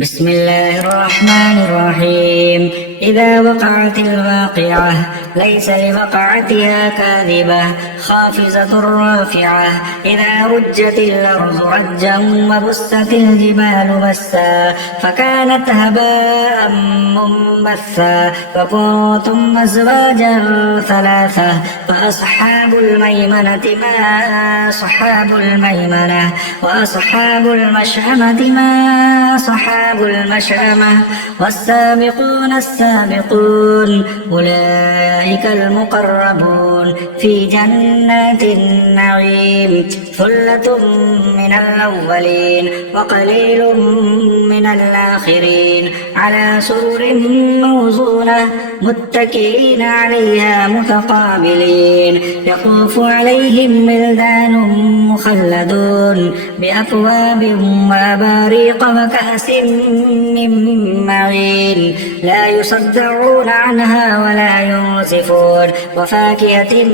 بسم الله الرحمن الرحيم. إذا وقعت الواقعة ليس لوقعتها كاذبة خافضة رافعة. إذا رجت الأرض رجا وبست الجبال بسا فكانت هباء منبثا وكنتم أزواجا ثلاثة فأصحاب الميمنة ما أصحاب الميمنة وأصحاب المشأمة ما أصحاب المشأمة والسابقون السابقون أولئك المقربون في جنات النعيم. ثلة من الأولين وقليل من الآخرين على سرر موزونة متكئين عليها متقابلين. يطوف عليهم ولدان مخلدون بأكواب وأباريق وكأس من معين لا يصدعون عنها ولا ينزفون وفاكهة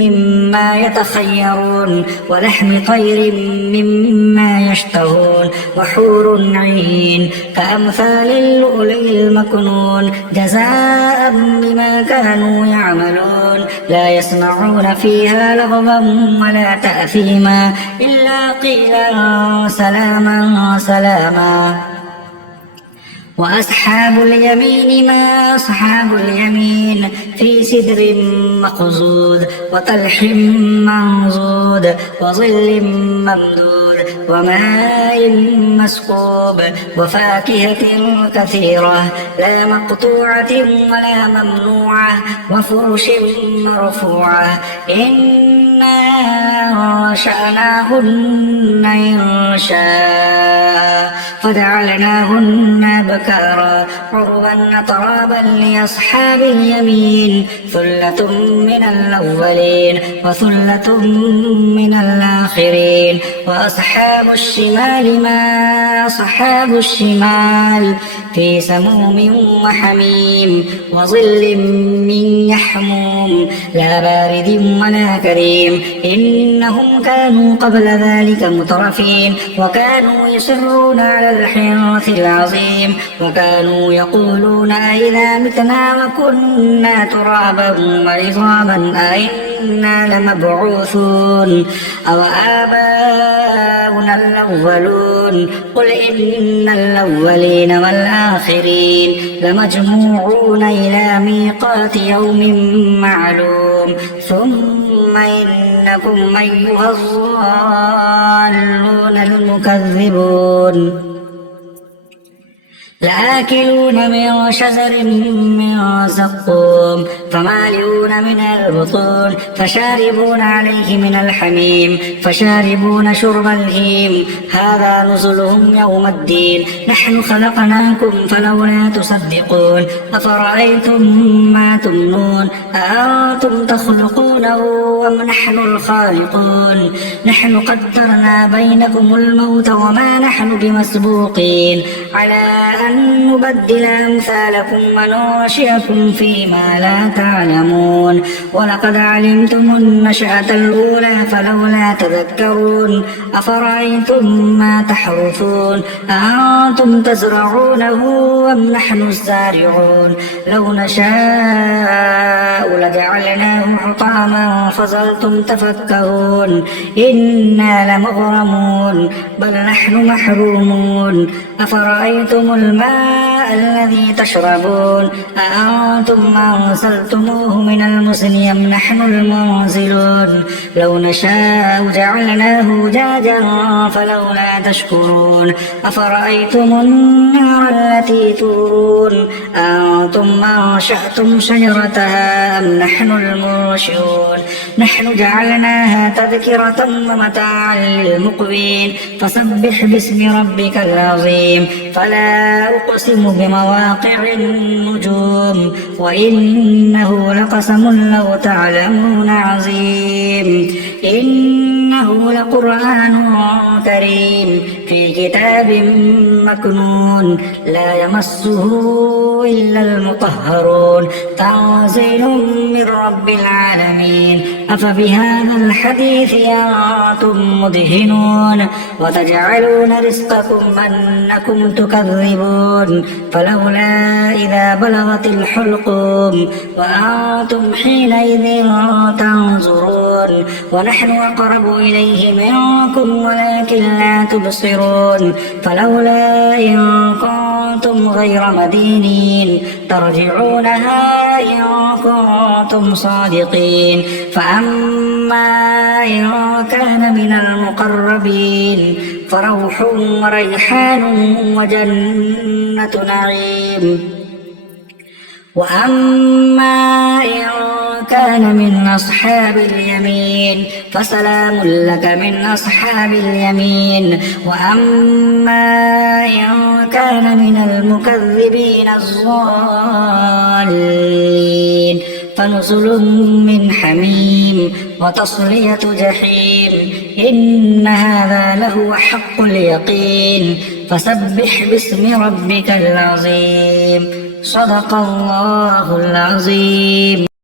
مما يتخيرون ولحم طير مما يشتهون وحور عين كأمثال اللؤلؤ المكنون جزاء بما كانوا يعملون. لا يسمعون فيها لغوا ولا تأثيما إلا قيلا سلاما سلاما. وأصحاب اليمين ما أصحاب اليمين في سدر مخضود وطلح منضود وظل ممدود وماء مسكوب وفاكهة كثيرة لا مقطوعة ولا ممنوعة وفرش مرفوعة. إنا أنشأناهن إنشاء فجعلناهن أبكارا عربا أترابا لأصحاب اليمين. ثلة من الأولين وثلة من الآخرين. وأصحاب الشمال ما أصحاب الشمال في سموم وحميم وظل من يحموم لا بارد ولا كريم. إنهم كانوا قبل ذلك مترفين وكانوا يصرون على الحنث العظيم وكانوا يقولون أئذا متنا وكنا ترابا وعظاما أئنا لمبعوثون أو آباؤنا الأولون. قل إن الأولين والآخرين لمجموعون إلى ميقات يوم معلوم. ثم إنكم أيها الضالون المكذبون لآكلون من شجر من زقوم فمالئون من البطون فشاربون عليه من الحميم فشاربون شرب الهيم. هذا نزلهم يوم الدين. نحن خلقناكم فلولا تصدقون. أفرأيتم ما تمنون أأنتم تخلقونه أم نحن الخالقون. نحن قدرنا بينكم الموت وما نحن بمسبوقين على أن نبدل أمثالكم وننشئكم فيما لا تعلمون. ولقد علمتم النشأة الأولى فلولا تذكرون. أفرأيتم ما تحرثون أأنتم تزرعونه أم نحن الزارعون. لو نشاء لجعلناه حطاما فظلتم تفكرون. إنا لمغرمون بل نحن محرومون. أفرأيتم الماء الذي تشربون أأنتم أنزلتموه من المزن أم نحن المنزلون. لو نشاء جعلناه أجاجا فلولا تشكرون. أفرأيتم النار التي تورون أأنتم أنشأتم شجرتها أم نحن المنشئون. نحن جعلناها تذكرة ومتاعا للمقوين. فسبح باسم ربك العظيم. فلا أقسم بمواقع النجوم وإنه لقسم لو تعلمون عظيم. إنه إنه لقرآن كريم في كتاب مكنون لا يمسه إلا المطهرون تنزيل من رب العالمين أفبهذا الحديث أنتم مدهنون وتجعلون رزقكم أنكم تكذبون فلولا إذا بلغت الحلقوم وأنتم حينئذ تنظرون ونحن أقرب إليه منكم ولكن لا تبصرون فلولا إن كنتم غير مدينين ترجعونها إن كنتم صادقين فأما إن كان من المقربين فروح وريحان وجنة نعيم وأما إن كان من أصحاب اليمين فسلام لك من أصحاب اليمين وأما إن كان من المكذبين الضالين فنزل من حميم وتصلية جحيم إن هذا لهو حق اليقين فسبح باسم ربك العظيم صدق الله العظيم.